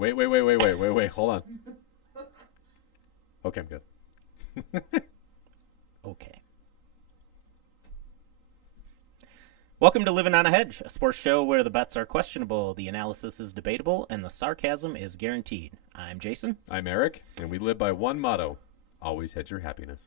Wait. Hold on. Okay, I'm good. Okay. Welcome to Livin on a Hedge, a sports show where the bets are questionable, the analysis is debatable, and the sarcasm is guaranteed. I'm Jason. I'm Eric, and we live by one motto: always hedge your happiness.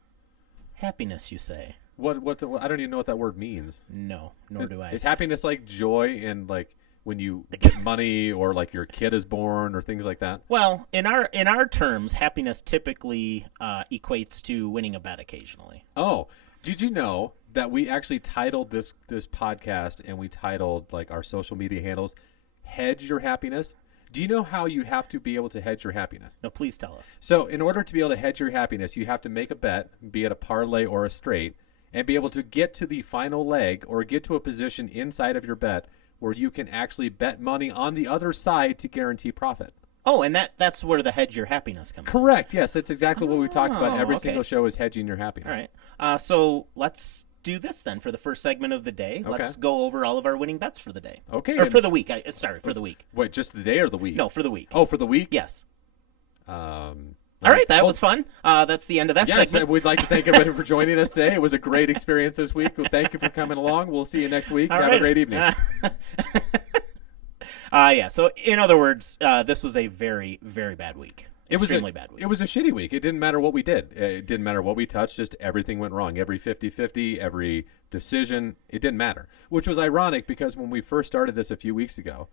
Happiness, you say? What? I don't even know what that word means. No, nor do I. Is happiness like joy and like when you get money or like your kid is born or things like that? Well, in our terms, happiness typically equates to winning a bet occasionally. Oh, did you know that we actually titled this podcast and we titled like our social media handles "Hedge Your Happiness"? Do you know how you have to be able to hedge your happiness? No, please tell us. So in order to be able to hedge your happiness, you have to make a bet, be it a parlay or a straight, and be able to get to the final leg or get to a position inside of your bet where you can actually bet money on the other side to guarantee profit. Oh, and that's where the hedge your happiness comes in. Correct. Yes, that's exactly what we talked about. Every okay. single show is hedging your happiness. All right. So let's do this then for the first segment of the day. Okay. Let's go over all of our winning bets for the day. Okay. Or for the week. Sorry, for the week. Wait, just the day or the week? No, for the week. Oh, for the week? Yes. All right, that was fun. That's the end of that segment. We'd like to thank everybody for joining us today. It was a great experience this week. Well, thank you for coming along. We'll see you next week. All Have right. a great evening. Yeah, so in other words, this was a very, very bad week. Extremely bad week. It was a shitty week. It didn't matter what we did. It didn't matter what we touched. Just everything went wrong. Every 50-50, every decision, it didn't matter. Which was ironic because when we first started this a few weeks ago,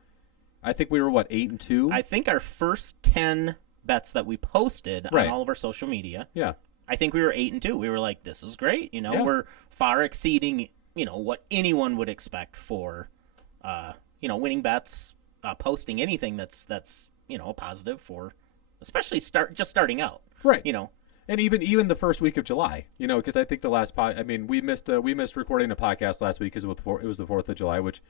I think we were, 8-2? I think our first 10 bets that we posted Right. on all of our social media, Yeah. I think we were 8-2. We were like, this is great. Yeah. We're far exceeding, what anyone would expect for, winning bets, posting anything that's a positive for, especially starting out. Right. And even the first week of July, because I think the last we missed recording a podcast last week because it was the 4th of July, which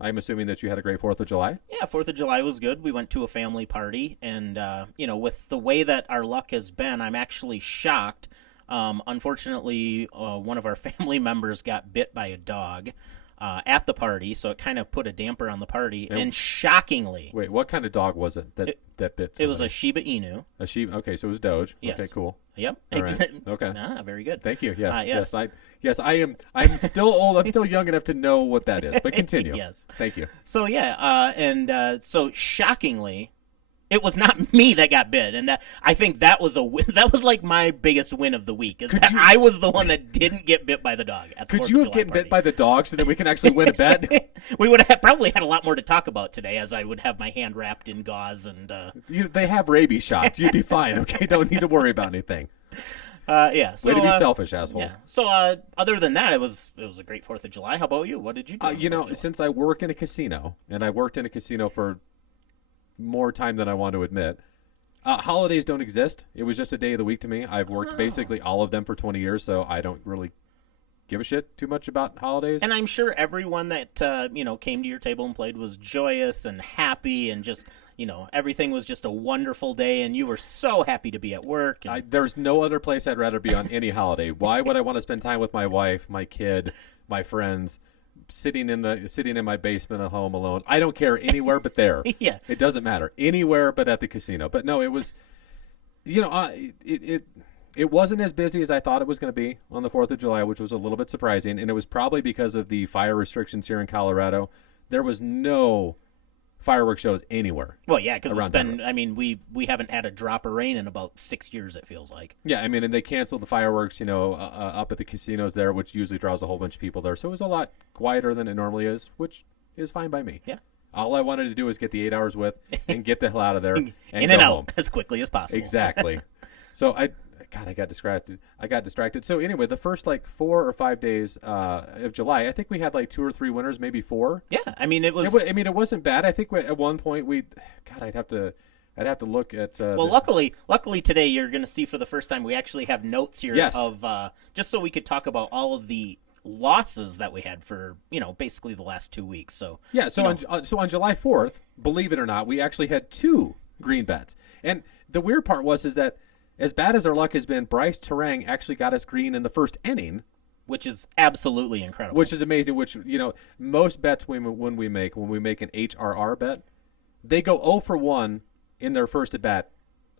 I'm assuming that you had a great 4th of July. Yeah, 4th of July was good. We went to a family party, and, with the way that our luck has been, I'm actually shocked. Unfortunately, one of our family members got bit by a dog at the party, so it kind of put a damper on the party. And shockingly... Wait, what kind of dog was it that bit somebody? It was a Shiba Inu. A Shiba? Okay, so it was Doge. Yes. Okay, cool. Yep. All right. Okay. Very good. Thank you. Yes. Yes. I am. I'm still old. I'm still young enough to know what that is. But continue. Yes. Thank you. So so shockingly, it was not me that got bit, and I think that was like my biggest win of the week. I was the one that didn't get bit by the dog. Could you have gotten bit by the dog so that we can actually win a bet? We would have probably had a lot more to talk about today, as I would have my hand wrapped in gauze and. They have rabies shots. You'd be fine. Okay, don't need to worry about anything. Yeah. So, way to be selfish, asshole. Yeah. So other than that, it was a great 4th of July. How about you? What did you do? Since I work in a casino, and I worked in a casino for more time than I want to admit, holidays don't exist. It was just a day of the week to me. I've worked basically all of them for 20 years, so I don't really give a shit too much about holidays. And I'm sure everyone that came to your table and played was joyous and happy, and just everything was just a wonderful day, and you were so happy to be at work. There's no other place I'd rather be on any holiday. Why would I want to spend time with my wife, my kid, my friends, sitting in my basement at home alone? I don't care, anywhere but there. Yeah, it doesn't matter, anywhere but at the casino. But no, it was, it wasn't as busy as I thought it was going to be on the 4th of July, which was a little bit surprising, and it was probably because of the fire restrictions here in Colorado. There was no fireworks shows anywhere. Well, yeah, because it's been, Denver. we haven't had a drop of rain in about 6 years, it feels like. Yeah, and they canceled the fireworks, up at the casinos there, which usually draws a whole bunch of people there. So it was a lot quieter than it normally is, which is fine by me. Yeah. All I wanted to do was get the 8 hours with and get the hell out of there and in go and out home as quickly as possible. Exactly. So I got distracted. So anyway, the first 4 or 5 days of July, I think we had 2 or 3 winners, maybe 4. Yeah, it was. It wasn't bad. I think at one point I'd have to look at. Well, luckily today you're going to see for the first time we actually have notes here. Yes. Of just so we could talk about all of the losses that we had for basically the last 2 weeks. So yeah. So on July 4th, believe it or not, we actually had 2 green bets, and the weird part was that, as bad as our luck has been, Bryce Terang actually got us green in the first inning, which is absolutely incredible. Which is amazing. Which most bets when we make an HRR bet, they go 0 for 1 in their first at bat,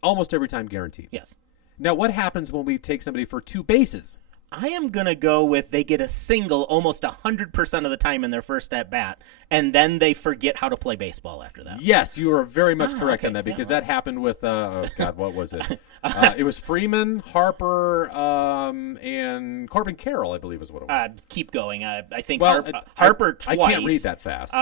almost every time guaranteed. Yes. Now, what happens when we take somebody for 2 bases? I am going to go with they get a single almost 100% of the time in their first at-bat, and then they forget how to play baseball after that. Yes, you are very much correct okay. on that, because Yeah, that happened with, oh, God, what was it? It was Freeman, Harper, and Corbin Carroll, I believe is what it was. Keep going. I think Well, Harper twice. I can't read that fast.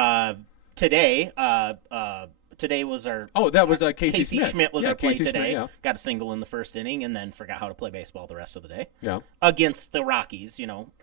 Today was our. Oh, that was Casey Schmidt. Schmidt was yeah, our play Casey today. Schmidt, yeah. Got a single in the first inning and then forgot how to play baseball the rest of the day. Yeah. Against the Rockies,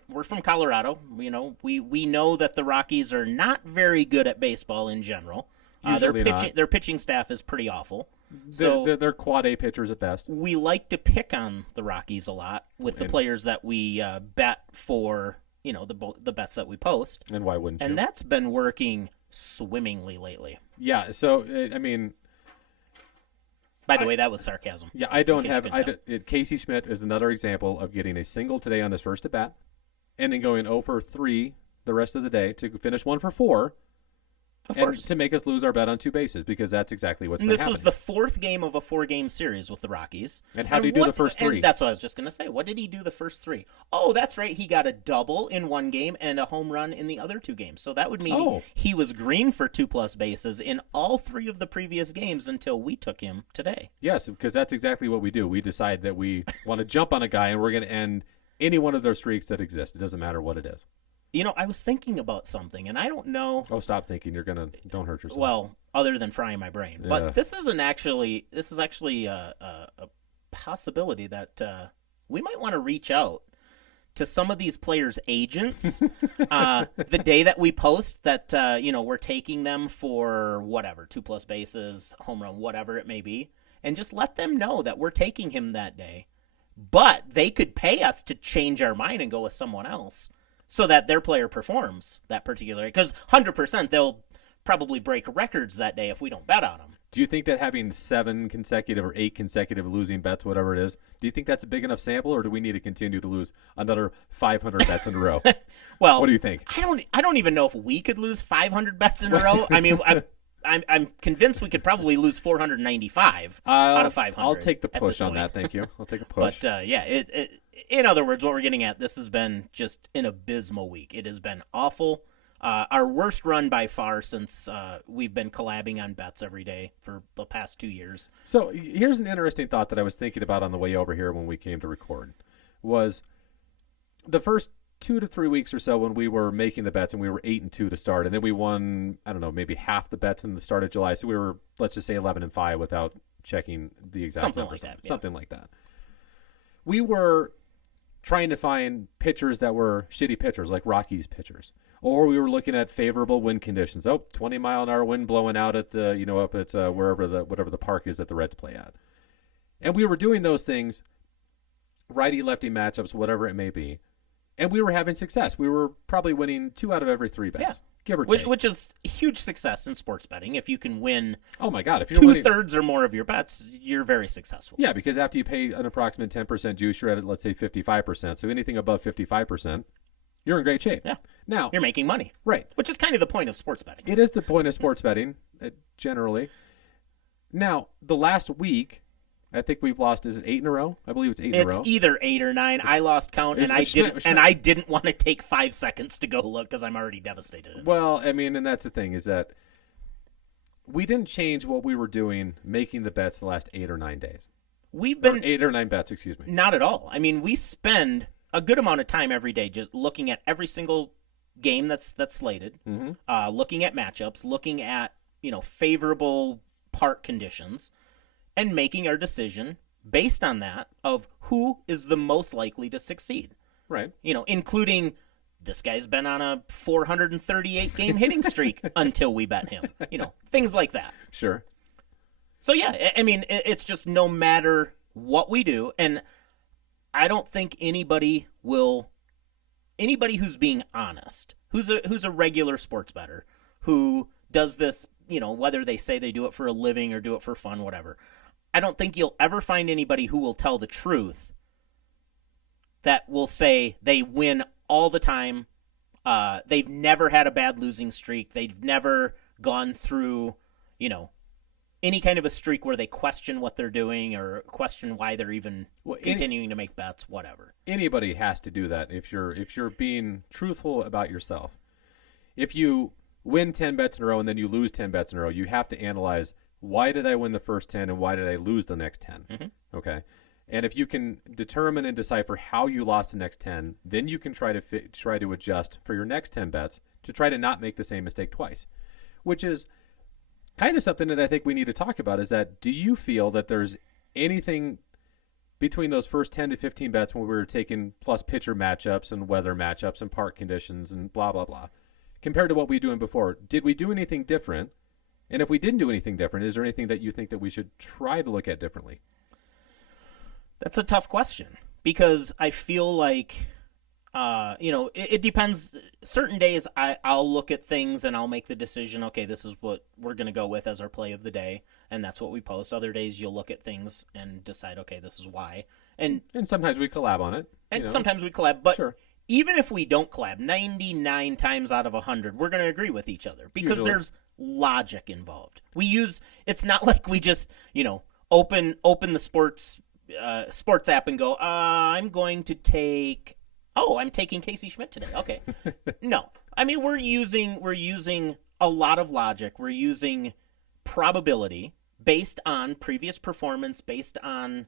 we're from Colorado. We know that the Rockies are not very good at baseball in general. Their pitching staff is pretty awful. So they're quad A pitchers at best. we like to pick on the Rockies a lot with the players that we bet for. The bets that we post. And why wouldn't you? And that's been working swimmingly lately. Yeah. So I mean. By the way, that was sarcasm. Yeah, I don't have. Casey Schmidt is another example of getting a single today on his first at bat, and then going 0 for 3 the rest of the day to finish 1 for 4. Of course. To make us lose our bet on 2 bases, because that's exactly what's been happening. This was the 4th game of a 4-game series with the Rockies. And how did he do the first 3? And that's what I was just going to say. What did he do the first 3? Oh, that's right. He got a double in one game and a home run in the other 2 games. So that would mean he was green for 2+ bases in all 3 of the previous games until we took him today. Yes, because that's exactly what we do. We decide that we want to jump on a guy, and we're going to end any one of those streaks that exist. It doesn't matter what it is. I was thinking about something, and I don't know. Oh, stop thinking. Don't hurt yourself. Well, other than frying my brain. Yeah. But this is actually a possibility that we might want to reach out to some of these players' agents the day that we post that, we're taking them for whatever, 2+ bases, home run, whatever it may be, and just let them know that we're taking him that day. But they could pay us to change our mind and go with someone else, so that their player performs that particular, because 100% they'll probably break records that day if we don't bet on them. Do you think that having 7 consecutive or 8 consecutive losing bets, whatever it is, do you think that's a big enough sample, or do we need to continue to lose another 500 bets in a row? Well, what do you think? I don't even know if we could lose 500 bets in a row. I mean, I'm convinced we could probably lose 495 out of 500. I'll take the push on that. Thank you. I'll take a push. But in other words, what we're getting at, this has been just an abysmal week. It has been awful. Our worst run by far since we've been collabing on bets every day for the past 2 years. So here's an interesting thought that I was thinking about on the way over here when we came to record, was the first 2 to 3 weeks or so when we were making the bets, and we were 8-2 to start, and then we won, I don't know, maybe half the bets in the start of July. So we were, let's just say, 11-5 without checking the exact Something numbers. like that. Yeah. Something like that. We were trying to find pitchers that were shitty pitchers, like Rockies pitchers. Or we were looking at favorable wind conditions. 20-mile-an-hour wind blowing out at the, up at whatever the park is that the Reds play at. And we were doing those things, righty-lefty matchups, whatever it may be. And we were having success. We were probably winning 2 out of every 3 bets, give or take. Which is huge success in sports betting. If you can win oh my God, if you're 2/3 or more of your bets, you're very successful. Yeah, because after you pay an approximate 10% juice, you're at, let's say, 55%. So anything above 55%, you're in great shape. Yeah. Now you're making money. Right. Which is kind of the point of sports betting. It is the point of sports betting, generally. Now, the last week, I think we've lost, is it 8 in a row? I believe it's 8 in a row. It's either 8 or 9. I lost count, and I didn't want to take 5 seconds to go look because I'm already devastated. Well, I mean, and that's the thing, is that we didn't change what we were doing making the bets the last 8 or 9 days. We've been 8 or 9 bets, excuse me. Not at all. I mean, we spend a good amount of time every day just looking at every single game that's slated, looking at matchups, looking at favorable park conditions, and making our decision based on that of who is the most likely to succeed. Right. Including this guy's been on a 438 game hitting streak until we bet him. Things like that. Sure. So yeah, I mean, it's just no matter what we do, and I don't think anybody who's being honest, who's a regular sports bettor, who does this, whether they say they do it for a living or do it for fun, whatever. I don't think you'll ever find anybody who will tell the truth that will say they win all the time. They've never had a bad losing streak. They've never gone through, any kind of a streak where they question what they're doing or question why they're even Well, continuing to make bets, whatever. Anybody has to do that if you're being truthful about yourself. If you win 10 bets in a row and then you lose 10 bets in a row, you have to analyze, why did I win the first 10 and why did I lose the next 10? Mm-hmm. Okay. And if you can determine and decipher how you lost the next 10, then you can try to adjust for your next 10 bets to try to not make the same mistake twice, which is kind of something that I think we need to talk about. Is that, do you feel that there's anything between those first 10 to 15 bets when we were taking plus pitcher matchups and weather matchups and park conditions and blah, blah, blah, compared to what we were doing before? Did we do anything different? And if we didn't do anything different, is there anything that you think that we should try to look at differently? That's a tough question because I feel like, it depends. Certain days I'll look at things and I'll make the decision, okay, this is what we're going to go with as our play of the day, and that's what we post. Other days you'll look at things and decide, okay, this is why. And sometimes we collab on it. And sometimes we collab, but sure. Even if we don't collab, 99 times out of 100, we're going to agree with each other because Usually. There's logic involved. It's not like we just, open the sports app and go, I'm taking Casey Schmidt today. Okay. No. I mean, we're using a lot of logic. We're using probability based on previous performance, based on,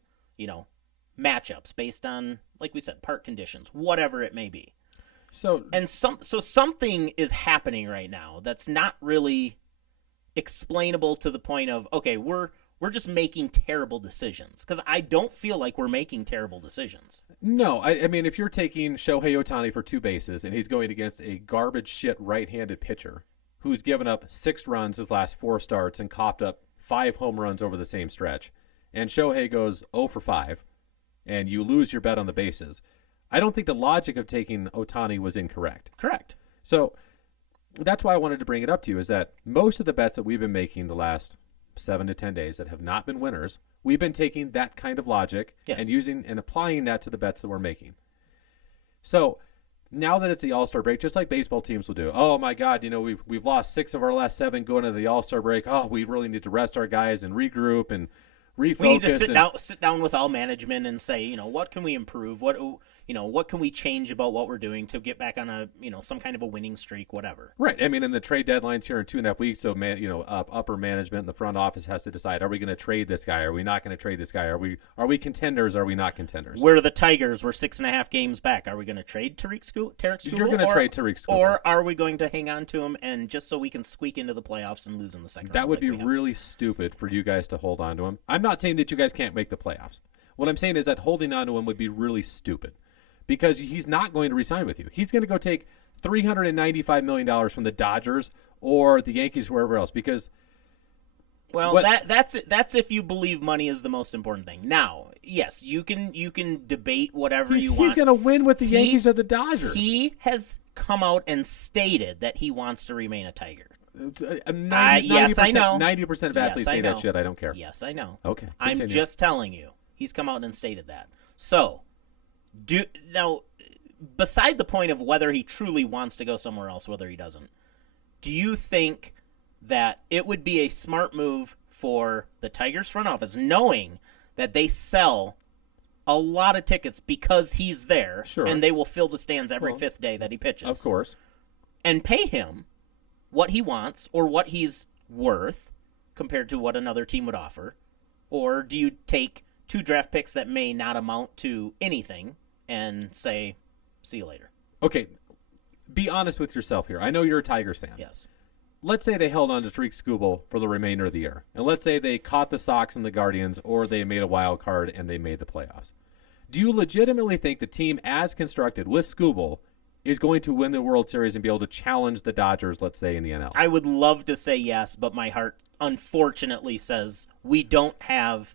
matchups, based on, like we said, park conditions, whatever it may be. So something is happening right now that's not really explainable to the point of, okay, we're just making terrible decisions, because I don't feel like we're making terrible decisions. No, I mean, if you're taking Shohei Ohtani for 2 bases and he's going against a garbage shit right-handed pitcher who's given up 6 runs his last 4 starts and coughed up 5 home runs over the same stretch, and Shohei goes 0 for 5, and you lose your bet on the bases, I don't think the logic of taking Ohtani was incorrect. Correct. So that's why I wanted to bring it up to you, is that most of the bets that we've been making the last 7 to 10 days that have not been winners, we've been taking that kind of logic and using and applying that to the bets that we're making. So now that it's the All-Star break, just like baseball teams will do, oh my God, we've lost 6 of our last 7 going into the All-Star break. Oh, we really need to rest our guys and regroup and refocus. We need to sit down with all management and say, what can we improve? What can we change about what we're doing to get back on a, some kind of a winning streak, whatever. Right. I mean, in the trade deadline's here in 2.5 weeks, so upper management and the front office has to decide: are we going to trade this guy? Are we not going to trade this guy? Are we contenders? Are we not contenders? We're the Tigers. We're 6.5 games back. Are we going to trade Tarek Skubal? You're going to trade Tarek Skubal, or are we going to hang on to him and just so we can squeak into the playoffs and lose in the second round? That would be really stupid for you guys to hold on to him. I'm not saying that you guys can't make the playoffs. What I'm saying is that holding on to him would be really stupid, because he's not going to re-sign with you. He's going to go take $395 million from the Dodgers or the Yankees, wherever else. Because, that's if you believe money is the most important thing. Now, yes, you can debate whatever you want. He's going to win with the Yankees or the Dodgers. He has come out and stated that he wants to remain a Tiger. 90%, yes, I know. 90% of athletes say that shit. I don't care. Yes, I know. Okay, continue. I'm just telling you. He's come out and stated that. So, now, beside the point of whether he truly wants to go somewhere else, whether he doesn't, do you think that it would be a smart move for the Tigers front office, knowing that they sell a lot of tickets because he's there, sure, and they will fill the stands every 5th day that he pitches, of course, and pay him what he wants or what he's worth compared to what another team would offer? Or do you take 2 draft picks that may not amount to anything and say, see you later? Okay, be honest with yourself here. I know you're a Tigers fan. Yes. Let's say they held on to Tarek Skubal for the remainder of the year. And let's say they caught the Sox and the Guardians, or they made a wild card and they made the playoffs. Do you legitimately think the team as constructed with Skubal is going to win the World Series and be able to challenge the Dodgers, let's say, in the NL? I would love to say yes, but my heart unfortunately says we don't have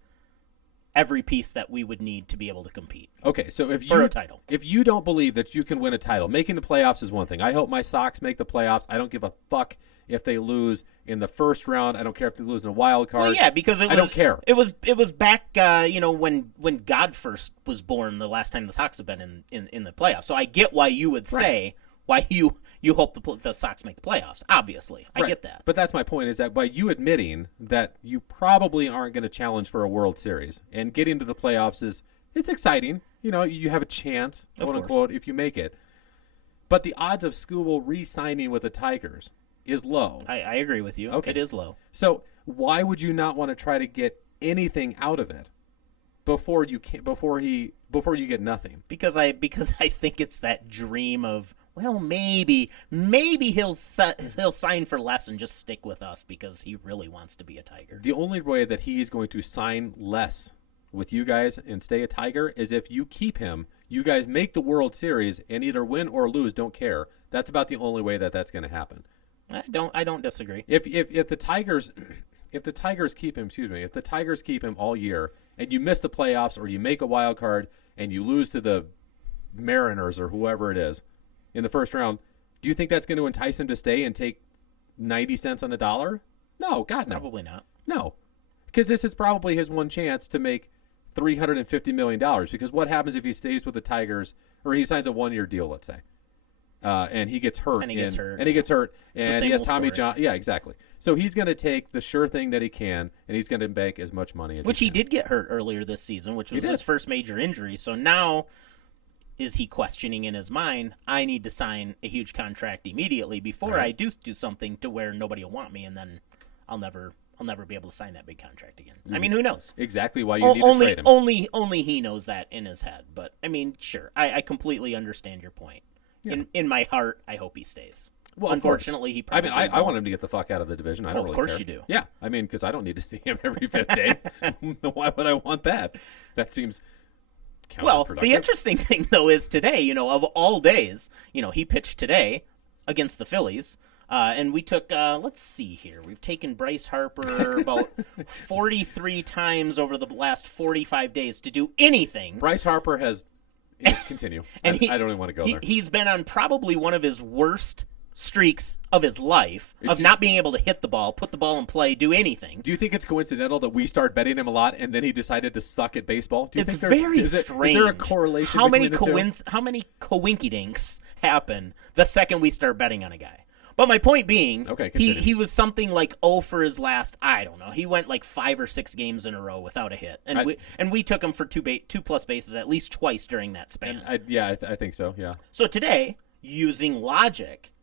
every piece that we would need to be able to compete. Okay, so for a title. If you don't believe that you can win a title, making the playoffs is one thing. I hope my Sox make the playoffs. I don't give a fuck if they lose in the first round. I don't care if they lose in a wild card. Well, yeah, because I don't care. It was back, when God first was born. The last time the Sox have been in the playoffs. So I get why you would say why you you hope the Sox make the playoffs. Obviously, I get that. But that's my point, is that by you admitting that you probably aren't going to challenge for a World Series and getting to the playoffs it's exciting. You know, you have a chance, quote unquote, if you make it. But the odds of Skubal re-signing with the Tigers is low. I agree with you. Okay. It is low. So why would you not want to try to get anything out of it before you get nothing? Because I think it's that dream of, well, maybe he'll sign for less and just stick with us because he really wants to be a Tiger. The only way that he's going to sign less with you guys and stay a Tiger is if you keep him. You guys make the World Series and either win or lose, don't care. That's about the only way that that's going to happen. I don't disagree. If the Tigers keep him all year and you miss the playoffs or you make a wild card and you lose to the Mariners or whoever it is in the first round, do you think that's going to entice him to stay and take 90 cents on the dollar? No, God, no. Probably not. No, because this is probably his one chance to make $350 million. Because what happens if he stays with the Tigers or he signs a 1-year deal, let's say, and he gets hurt, and he gets hurt, and he has Tommy John. Yeah, exactly. So he's going to take the sure thing that he can, and he's going to bank as much money as he did get hurt earlier this season, which was his first major injury. So now, is he questioning in his mind, I need to sign a huge contract immediately before I do something to where nobody will want me, and then I'll never be able to sign that big contract again. I mean, who knows? Exactly why you need to trade him. Only he knows that in his head. But, I mean, sure, I completely understand your point. Yeah. In my heart, I hope he stays. Well, unfortunately, he probably I want him to get the fuck out of the division. I don't really care. Of course you do. Yeah, I mean, because I don't need to see him every fifth day. Why would I want that? That seems counterproductive. Well, the interesting thing, though, is today, of all days, he pitched today against the Phillies. And we took, let's see here. We've taken Bryce Harper about 43 times over the last 45 days to do anything. Bryce Harper has... continue. And I don't even want to go there. He's been on probably one of his worst streaks of his life of not being able to hit the ball, put the ball in play, do anything. Do you think it's coincidental that we start betting him a lot and then he decided to suck at baseball? Do you it's think very strange. Is there a correlation between the two? How many coinkydinks happen the second we start betting on a guy? But my point being, he was something like 0 for his last, I don't know. He went like 5 or 6 games in a row without a hit. And we took him for 2+ bases at least twice during that span. I think so, yeah. So today, using logic,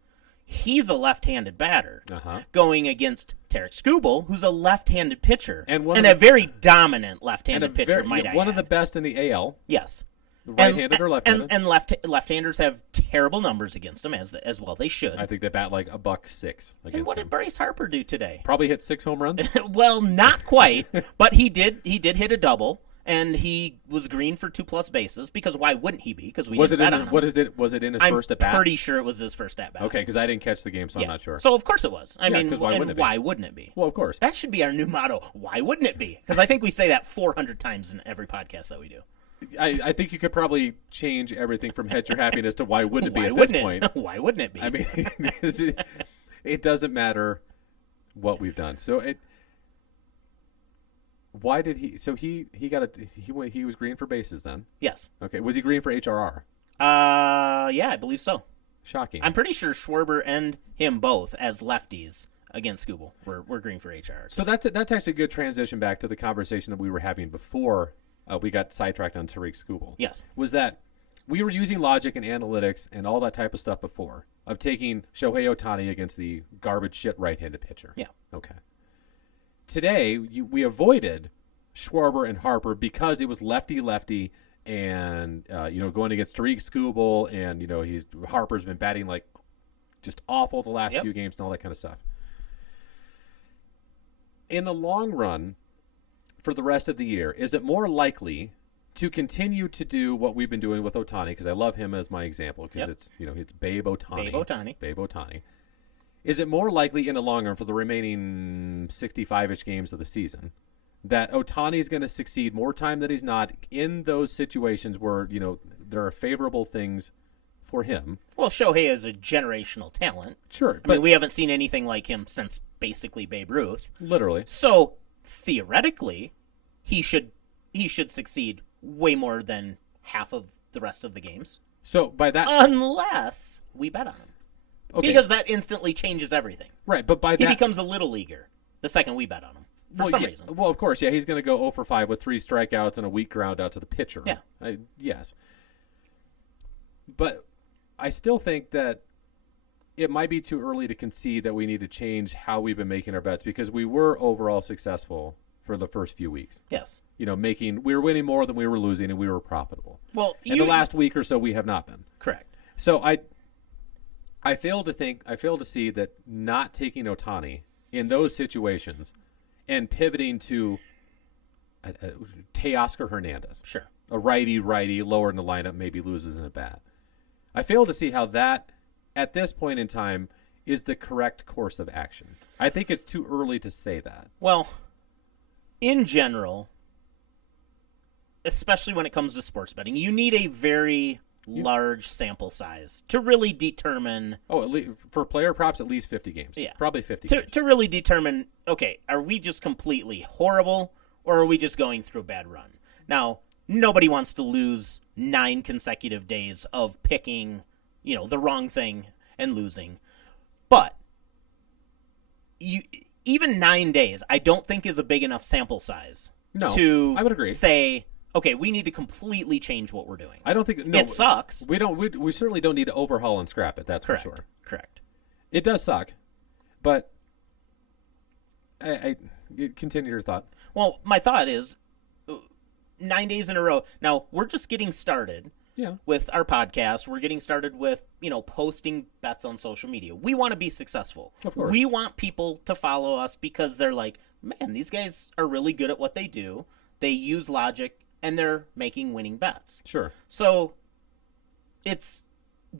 he's a left-handed batter going against Tarek Skubal, who's a left-handed pitcher. And a very dominant left-handed pitcher, might I add. One of the best in the AL. Yes. Right-handed or left-handed? And left-handers have terrible numbers against them, as well they should. I think they bat like $106 against And what did Bryce Harper do today? Probably hit 6 home runs. Well, not quite, but he did hit a double, and he was green for 2+ bases, because why wouldn't he be? Because we didn't bet on him. Was it in his first at-bat? I'm pretty sure it was his first at-bat. Okay, because I didn't catch the game, so I'm not sure. So, of course it was. I mean, why wouldn't it be? Well, of course. That should be our new motto. Why wouldn't it be? Because I think we say that 400 times in every podcast that we do. I think you could probably change everything from Hedge Your Happiness to why wouldn't it be at this point. Why wouldn't it be? I mean, it doesn't matter what we've done. So why did he? So he was green for bases then. Yes. Okay. Was he green for HRR? Yeah, I believe so. Shocking. I'm pretty sure Schwarber and him both as lefties against Skubal were green for HRR. So that's actually a good transition back to the conversation that we were having before. We got sidetracked on Tariq Skubal. Yes. Was that we were using logic and analytics and all that type of stuff before of taking Shohei Ohtani against the garbage shit right-handed pitcher. Yeah. Okay. Today, we avoided Schwarber and Harper because it was lefty-lefty and, going against Tariq Skubal and, Harper's been batting like just awful the last few games and all that kind of stuff. In the long run, for the rest of the year, is it more likely to continue to do what we've been doing with Ohtani? Because I love him as my example because it's Babe Ohtani. Babe Ohtani. Is it more likely in the long run for the remaining 65-ish games of the season that Ohtani is going to succeed more time than he's not in those situations where there are favorable things for him? Well, Shohei is a generational talent. Sure, I mean, we haven't seen anything like him since basically Babe Ruth. Literally. So theoretically, he should succeed way more than half of the rest of the games. So by that, unless we bet on him. Okay. Because that instantly changes everything. Right, but by He that... becomes a little leaguer the second we bet on him, for some reason. Well, of course, yeah, he's going to go 0 for 5 with 3 strikeouts and a weak ground out to the pitcher. Yeah. Yes. But I still think that it might be too early to concede that we need to change how we've been making our bets, because we were overall successful for the first few weeks. Yes. We were winning more than we were losing, and we were profitable. Well, in the last week or so, we have not been. Correct. So I fail to see that not taking Ohtani in those situations and pivoting to Teoscar Hernandez, Sure, a righty lower in the lineup, maybe loses in a bat. I fail to see how that, at this point in time, is the correct course of action. I think it's too early to say that. Well, in general, especially when it comes to sports betting, you need a very large sample size to really determine. For player props, at least 50 games. Yeah, probably 50 games. To really determine, okay, are we just completely horrible, or are we just going through a bad run? Now, nobody wants to lose 9 consecutive days of picking, the wrong thing and losing. But even 9 days, I don't think is a big enough sample size. No, to I would agree. Say, okay, we need to completely change what we're doing. I don't think it sucks. We certainly don't need to overhaul and scrap it. That's Correct. for sure. Correct. It does suck, but I continue your thought. Well, my thought is 9 days in a row. Now, we're just getting started with our podcast. We're getting started with, posting bets on social media. We want to be successful. Of course. We want people to follow us because they're like, man, these guys are really good at what they do. They use logic, and they're making winning bets. Sure. So it's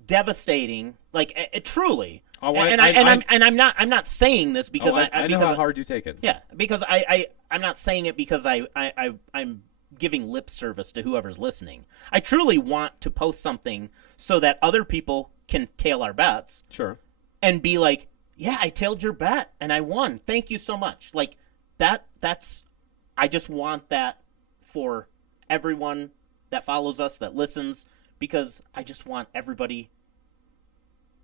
devastating, like truly. Oh, I'm not saying this because I know how hard you take it. Yeah, because I'm not saying it because I'm giving lip service to whoever's listening. I truly want to post something so that other people can tail our bets. Sure. And be like, yeah, I tailed your bet and I won. Thank you so much. Like that's I just want that for everyone that follows us, that listens, because I just want everybody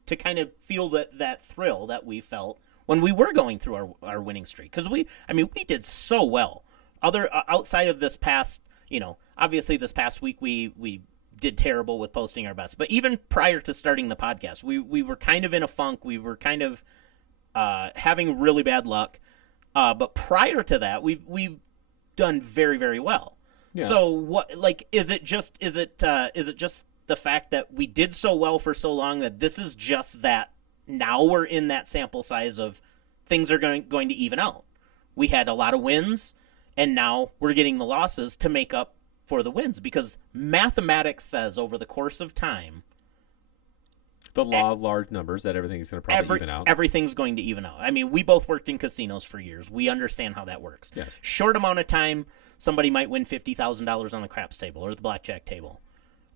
to kind of feel that thrill that we felt when we were going through our winning streak. Because we did so well. Outside of this past, obviously this past week we did terrible with posting our bets. But even prior to starting the podcast, we were kind of in a funk. We were kind of having really bad luck. But prior to that, we've done very, very well. Yes. So what? Like, is it just the fact that we did so well for so long that this is just that now we're in that sample size of things are going to even out? We had a lot of wins, and now we're getting the losses to make up for the wins, because mathematics says over the course of time, the law of large numbers, that everything's going to probably even out. Everything's going to even out. I mean, we both worked in casinos for years. We understand how that works. Yes. Short amount of time, somebody might win $50,000 on the craps table or the blackjack table.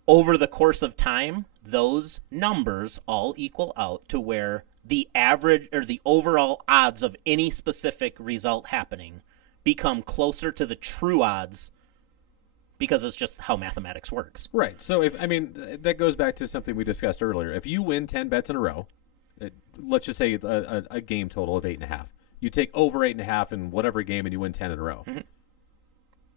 Over the course of time, those numbers all equal out to where the average or the overall odds of any specific result happening become closer to the true odds, because it's just how mathematics works. Right. So that goes back to something we discussed earlier. If you win 10 bets in a row, let's just say a game total of 8.5. You take over 8.5 in whatever game and you win 10 in a row. Mm-hmm.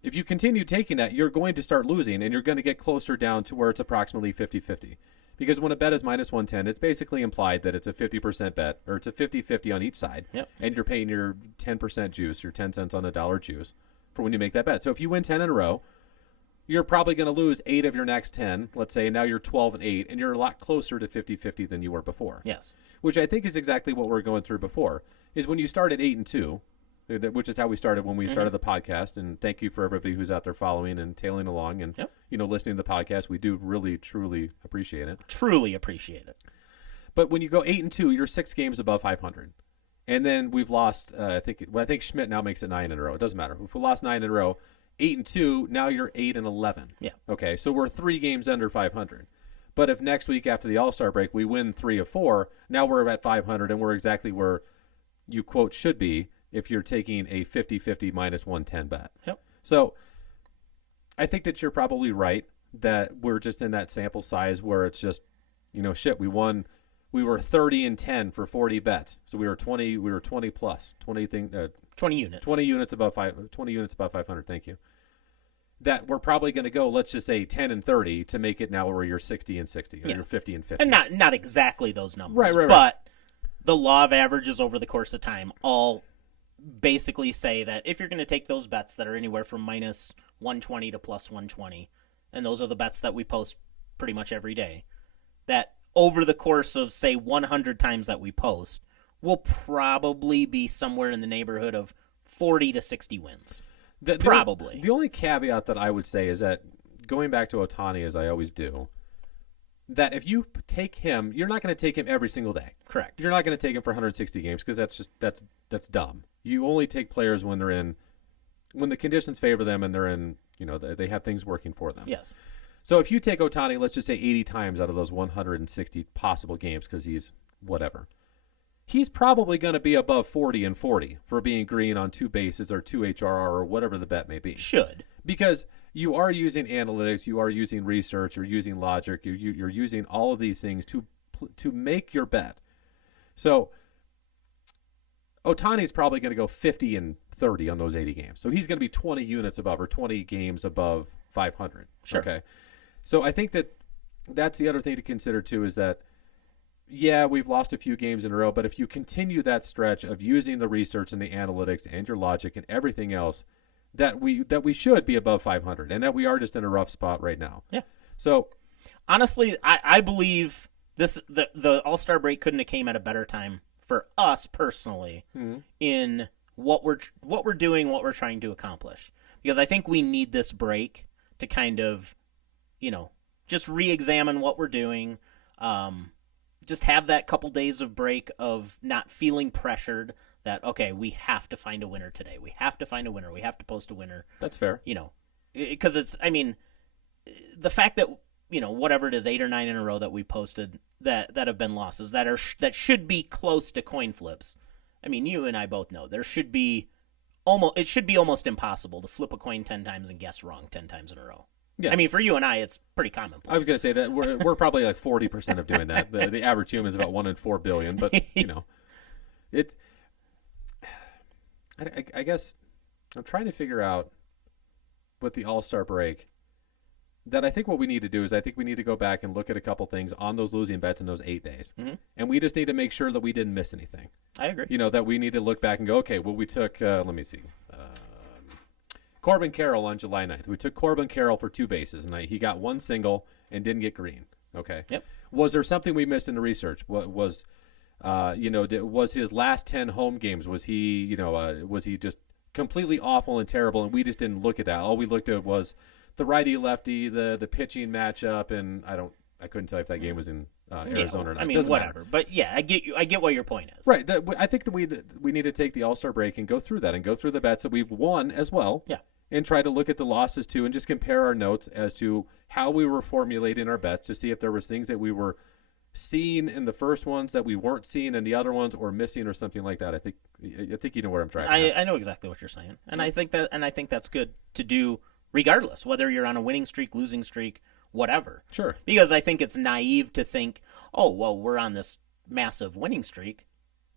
If you continue taking that, you're going to start losing, and you're going to get closer down to where it's approximately 50-50. Because when a bet is minus 110, it's basically implied that it's a 50% bet, or it's a 50-50 on each side. Yep. And you're paying your 10% juice, your 10 cents on a dollar juice, for when you make that bet. So if you win 10 in a row, you're probably going to lose 8 of your next 10, let's say, and now you're 12-8, and you're a lot closer to 50-50 than you were before. Yes. Which I think is exactly what we're going through before, is when you start at 8-2, which is how we started when we started the podcast, and thank you for everybody who's out there following and tailing along and listening to the podcast. We do really, truly appreciate it. Truly appreciate it. But when you go 8-2, you're 6 games above 500. And then we've lost, I think Schmidt now makes it 9 in a row. It doesn't matter. If we lost 9 in a row, 8-2, now you're 8-11. Yeah. Okay, so we're 3 games under 500. But if next week after the All-Star break we win 3 of 4, now we're at 500, and we're exactly where you quote should be if you're taking a 50-50 minus 110 bet. Yep. So I think that you're probably right that we're just in that sample size where it's just, we won we were 30-10 for 40 bets. So we were 20 plus 20 units. 20 units above 500. Thank you. That we're probably going to go, let's just say 10-30 to make it now where you're 60-60 or you're 50-50. And not exactly those numbers. Right. But the law of averages over the course of time all basically say that if you're going to take those bets that are anywhere from minus 120 to plus 120, and those are the bets that we post pretty much every day, that over the course of, say, 100 times that we post, we'll probably be somewhere in the neighborhood of 40 to 60 wins. Probably. The only caveat that I would say is that, going back to Ohtani, as I always do, that if you take him, you're not going to take him every single day. Correct. You're not going to take him for 160 games because that's dumb. You only take players when the conditions favor them and they're in, they have things working for them. Yes. So if you take Ohtani, let's just say 80 times out of those 160 possible games because he's whatever, he's probably going to be above 40-40 for being green on 2 bases or 2 HRR or whatever the bet may be. Should. Because you are using analytics, you are using research, you're using logic, you're using all of these things to make your bet. So Ohtani's probably going to go 50-30 on those 80 games. So he's going to be 20 units above or 20 games above 500. Sure. Okay. So I think that's the other thing to consider too is that, yeah, we've lost a few games in a row, but if you continue that stretch of using the research and the analytics and your logic and everything else, that we should be above 500 and that we are just in a rough spot right now. Yeah. So honestly, I believe the All-Star break couldn't have came at a better time for us personally in what we're doing, what we're trying to accomplish. Because I think we need this break to kind of, just re-examine what we're doing. Just have that couple days of break of not feeling pressured that, okay, we have to find a winner today. We have to find a winner. We have to post a winner. That's fair. Because the fact that, whatever it is, 8 or 9 in a row that we posted that have been losses that should be close to coin flips. I mean, you and I both know it should be almost impossible to flip a coin 10 times and guess wrong 10 times in a row. Yeah. I mean, for you and I, it's pretty commonplace. I was going to say that we're probably like 40% of doing that. The average human is about 1 in 4 billion, but I guess I'm trying to figure out with the All-Star break that I think what we need to do is I think we need to go back and look at a couple things on those losing bets in those 8 days. Mm-hmm. And we just need to make sure that we didn't miss anything. I agree. That we need to look back and go, okay, well, we took, let me see, Corbin Carroll on July 9th. We took Corbin Carroll for 2 bases, and he got 1 single and didn't get green. Okay. Yep. Was there something we missed in the research? What was, was his last 10 home games? Was he, was he just completely awful and terrible, and we just didn't look at that? All we looked at was the righty lefty, the pitching matchup, and I couldn't tell you if that game was in Arizona or not. I mean, whatever. Matter. But yeah, I get what your point is. Right. I think that we need to take the All-Star break and go through that and go through the bets that we've won as well. Yeah. And try to look at the losses too and just compare our notes as to how we were formulating our bets to see if there was things that we were seeing in the first ones that we weren't seeing in the other ones or missing or something like that. I think you know where I'm driving. I know exactly what you're saying. And I think that's good to do regardless, whether you're on a winning streak, losing streak, whatever. Sure. Because I think it's naive to think, oh, well, we're on this massive winning streak.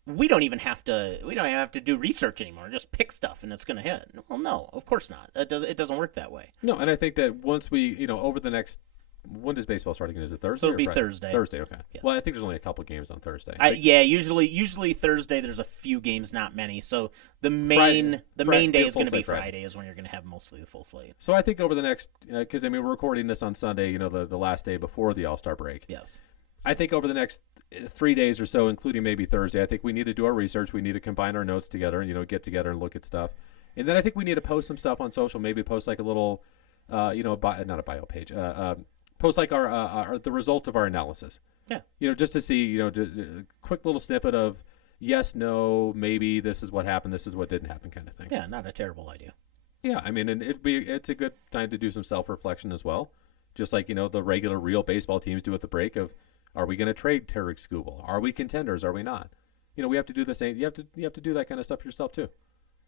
We don't even have to do research anymore. Just pick stuff and it's going to hit. Well, no, of course not. It doesn't work that way. No, and I think that once we, over the next, when does baseball start again? Is it Thursday? So it'll be Thursday. Thursday, okay. Yes. Well, I think there's only a couple games on Thursday. Yeah, usually Thursday there's a few games, not many. So the main day is going to be Friday is when you're going to have mostly the full slate. So I think over the next, because we're recording this on Sunday, the last day before the All-Star break. Yes. I think over the next 3 days or so, including maybe Thursday, I think we need to do our research. We need to combine our notes together and, get together and look at stuff. And then I think we need to post some stuff on social, maybe post like a little, not a bio page, post like our the results of our analysis. Yeah. Just to see, a quick little snippet of yes, no, maybe this is what happened, this is what didn't happen kind of thing. Yeah, not a terrible idea. Yeah, I mean, and it's a good time to do some self-reflection as well. Just like, the regular real baseball teams do at the break of, are we going to trade Tarek Skubal? Are we contenders? Are we not? We have to do the same. You have to do that kind of stuff yourself too.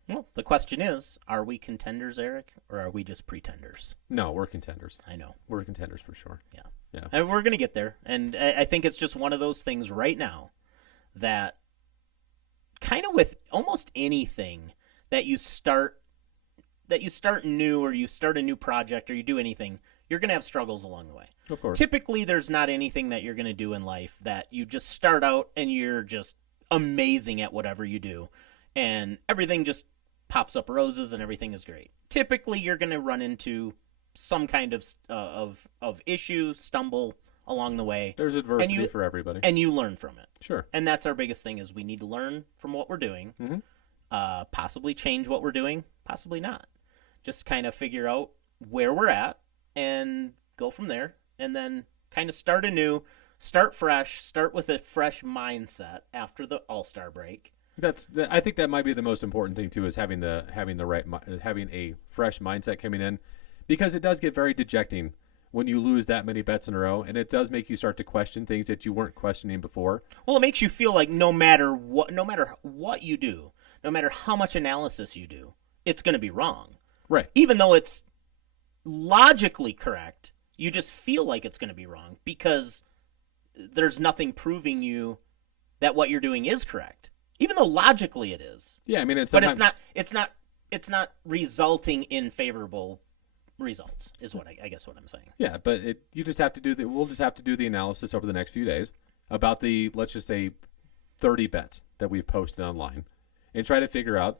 Well, the question is, are we contenders, Eric, or are we just pretenders? No, we're contenders. I know. We're contenders for sure. Yeah. Yeah. And we're going to get there. And I think it's just one of those things right now that kind of with almost anything that you start new, or you start a new project, or you do anything, you're going to have struggles along the way. Of course. Typically, there's not anything that you're going to do in life that you just start out and you're just amazing at whatever you do, and everything just pops up roses and everything is great. Typically, you're going to run into some kind of issue, stumble along the way. There's adversity for everybody. And you learn from it. Sure. And that's our biggest thing, is we need to learn from what we're doing, possibly change what we're doing, possibly not. Just kind of figure out where we're at and go from there, and then kind of start anew, start fresh, start with a fresh mindset after the All-Star break. I think that might be the most important thing too, is having a fresh mindset coming in, because it does get very dejecting when you lose that many bets in a row, and it does make you start to question things that you weren't questioning before. Well, it makes you feel like no matter what you do, no matter how much analysis you do, it's going to be wrong. Right. Even though it's logically correct, you just feel like it's going to be wrong because there's nothing proving you that what you're doing is correct, even though logically it is. Yeah, I mean, but it's not resulting in favorable results, is what I guess what I'm saying. Yeah, but we'll just have to do the analysis over the next few days about the, let's just say, 30 bets that we've posted online, and try to figure out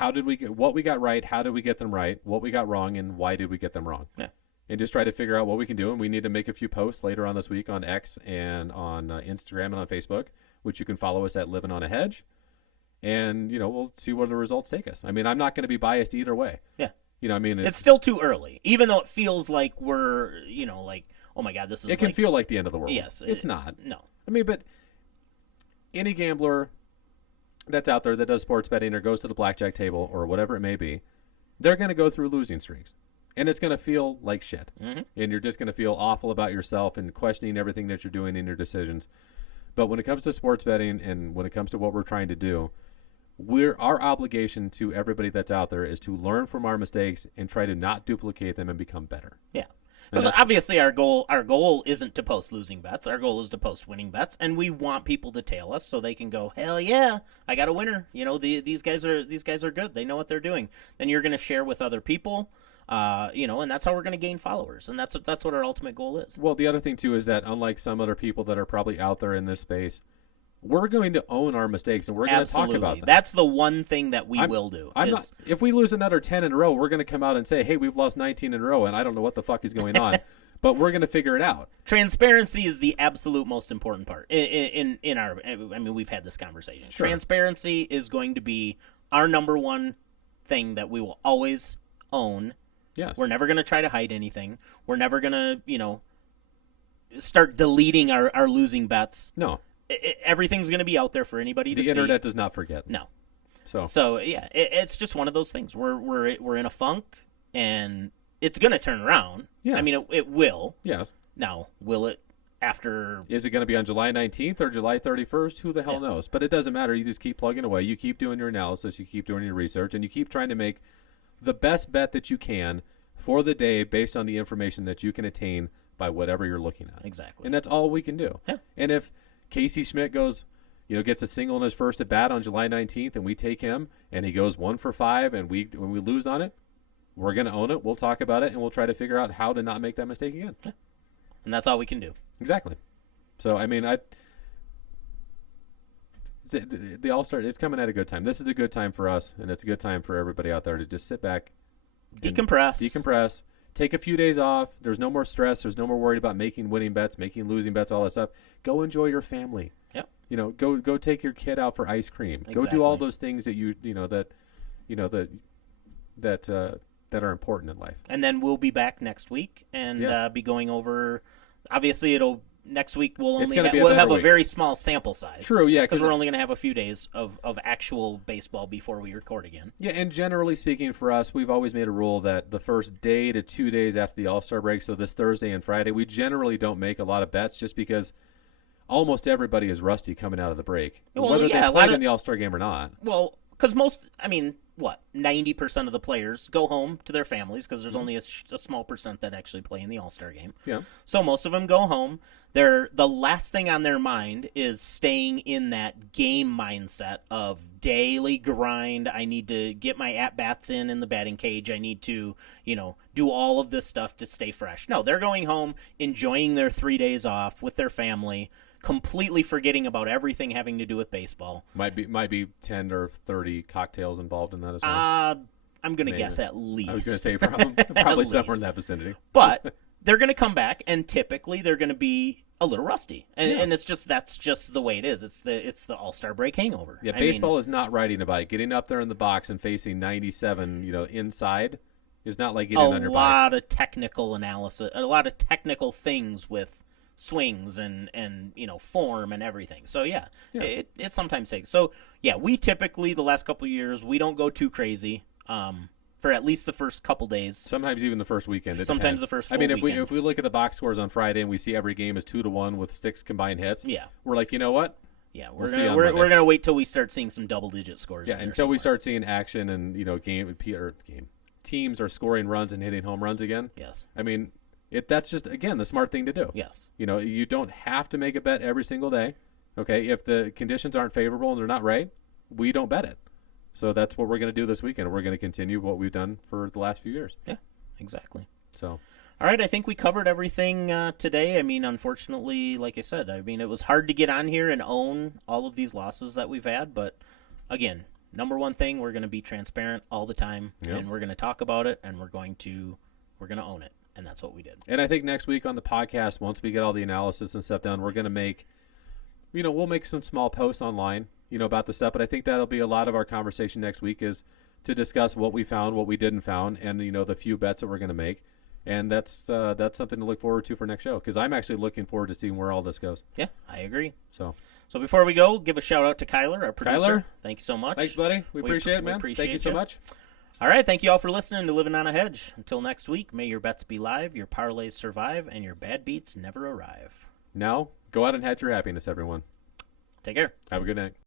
what we got right, how did we get them right, what we got wrong, and why did we get them wrong. Yeah. And just try to figure out what we can do. And we need to make a few posts later on this week on X and on Instagram and on Facebook, which you can follow us at Livin on a Hedge. And, we'll see where the results take us. I mean, I'm not going to be biased either way. Yeah. I mean, it's still too early, even though it feels like we're, like, oh my God, this is. It can feel like the end of the world. Yes, it's not. No, I mean, but any gambler that's out there that does sports betting or goes to the blackjack table or whatever it may be, they're going to go through losing streaks, and it's going to feel like shit, and you're just going to feel awful about yourself and questioning everything that you're doing in your decisions. But when it comes to sports betting and when it comes to what we're trying to do, our obligation to everybody that's out there is to learn from our mistakes and try to not duplicate them and become better. Yeah. Because obviously our goal isn't to post losing bets. Our goal is to post winning bets, and we want people to tail us so they can go, hell yeah, I got a winner. These guys are good. They know what they're doing. Then you're going to share with other people, and that's how we're going to gain followers, and that's what our ultimate goal is. Well, the other thing too is that unlike some other people that are probably out there in this space, we're going to own our mistakes, and we're going to talk about them. That's the one thing that we will do. If we lose another 10 in a row, we're going to come out and say, hey, we've lost 19 in a row, and I don't know what the fuck is going on. But we're going to figure it out. Transparency is the absolute most important part. We've had this conversation. Sure. Transparency is going to be our number one thing that we will always own. Yes. We're never going to try to hide anything. We're never going to, start deleting our losing bets. No. Everything's going to be out there for anybody to see. The internet does not forget. No. So yeah, it's just one of those things. We're in a funk, and it's going to turn around. Yes. I mean, it will. Yes. Now, will it after? Is it going to be on July 19th or July 31st? Who the hell knows? But it doesn't matter. You just keep plugging away. You keep doing your analysis. You keep doing your research, and you keep trying to make the best bet that you can for the day based on the information that you can attain by whatever you're looking at. Exactly. And that's all we can do. Yeah. And if Casey Schmidt goes, gets a single in his first at bat on July 19th, and we take him, and he goes 1 for 5, and when we lose on it, we're going to own it. We'll talk about it, and we'll try to figure out how to not make that mistake again. Yeah. And that's all we can do. Exactly. So, I mean, the All-Star, it's coming at a good time. This is a good time for us, and it's a good time for everybody out there to just sit back. Decompress. Take a few days off. There's no more stress. There's no more worried about making winning bets, making losing bets, all that stuff. Go enjoy your family. Yep. Go take your kid out for ice cream. Exactly. Go do all those things that that are important in life. And then we'll be back next week and be going over. Obviously, next week we'll have a very small sample size. True, yeah, because we're only going to have a few days of actual baseball before we record again. Yeah, and generally speaking, for us, we've always made a rule that the first day to 2 days after the All-Star break, so this Thursday and Friday, we generally don't make a lot of bets just because almost everybody is rusty coming out of the break, whether they played in the All-Star game or not. Well, because 90% of the players go home to their families because there's only a small percent that actually play in the All-Star game. Yeah. So most of them go home. The last thing on their mind is staying in that game mindset of daily grind. I need to get my at-bats in the batting cage. I need to, do all of this stuff to stay fresh. No, they're going home, enjoying their 3 days off with their family, completely forgetting about everything having to do with baseball. Might be 10 or 30 cocktails involved in that as well. I'm going to guess at least. I was going to say probably somewhere in that vicinity. But they're going to come back, and typically they're going to be a little rusty, and that's just the way it is. It's the All-Star break hangover. Yeah, baseball is not riding a bike. Getting up there in the box and facing 97, inside is not like getting on your bike. A lot of technical analysis, a lot of technical things with swings and form and everything. So it sometimes takes. So we typically the last couple of years we don't go too crazy for at least the first couple days. Sometimes even the first weekend. Sometimes the first. Full if weekend. we look at the box scores on Friday and we see every game is 2-1 with 6 combined hits, we're like, you know what? Yeah, we're gonna wait till we start seeing some double-digit scores. Yeah, until we start seeing action and teams are scoring runs and hitting home runs again. Yes. That's just, again, the smart thing to do. Yes. You don't have to make a bet every single day. Okay, if the conditions aren't favorable and they're not right, we don't bet it. So that's what we're going to do this weekend. We're going to continue what we've done for the last few years. Yeah, exactly. So, all right, I think we covered everything today. Unfortunately, like I said, it was hard to get on here and own all of these losses that we've had. But again, number one thing, we're going to be transparent all the time, and we're going to talk about it, and we're going to own it. And that's what we did. And I think next week on the podcast, once we get all the analysis and stuff done, we're going to make, we'll make some small posts online, about the stuff. But I think that'll be a lot of our conversation next week is to discuss what we found, what we didn't found, and, the few bets that we're going to make. And that's something to look forward to for next show because I'm actually looking forward to seeing where all this goes. Yeah, I agree. So before we go, give a shout out to Kyler, our producer. Kyler, thank you so much. Thanks, buddy. We appreciate it, man. Thank you so much. All right, thank you all for listening to Livin' on a Hedge. Until next week, may your bets be live, your parlays survive, and your bad beats never arrive. Now, go out and hedge your happiness, everyone. Take care. Have a good night.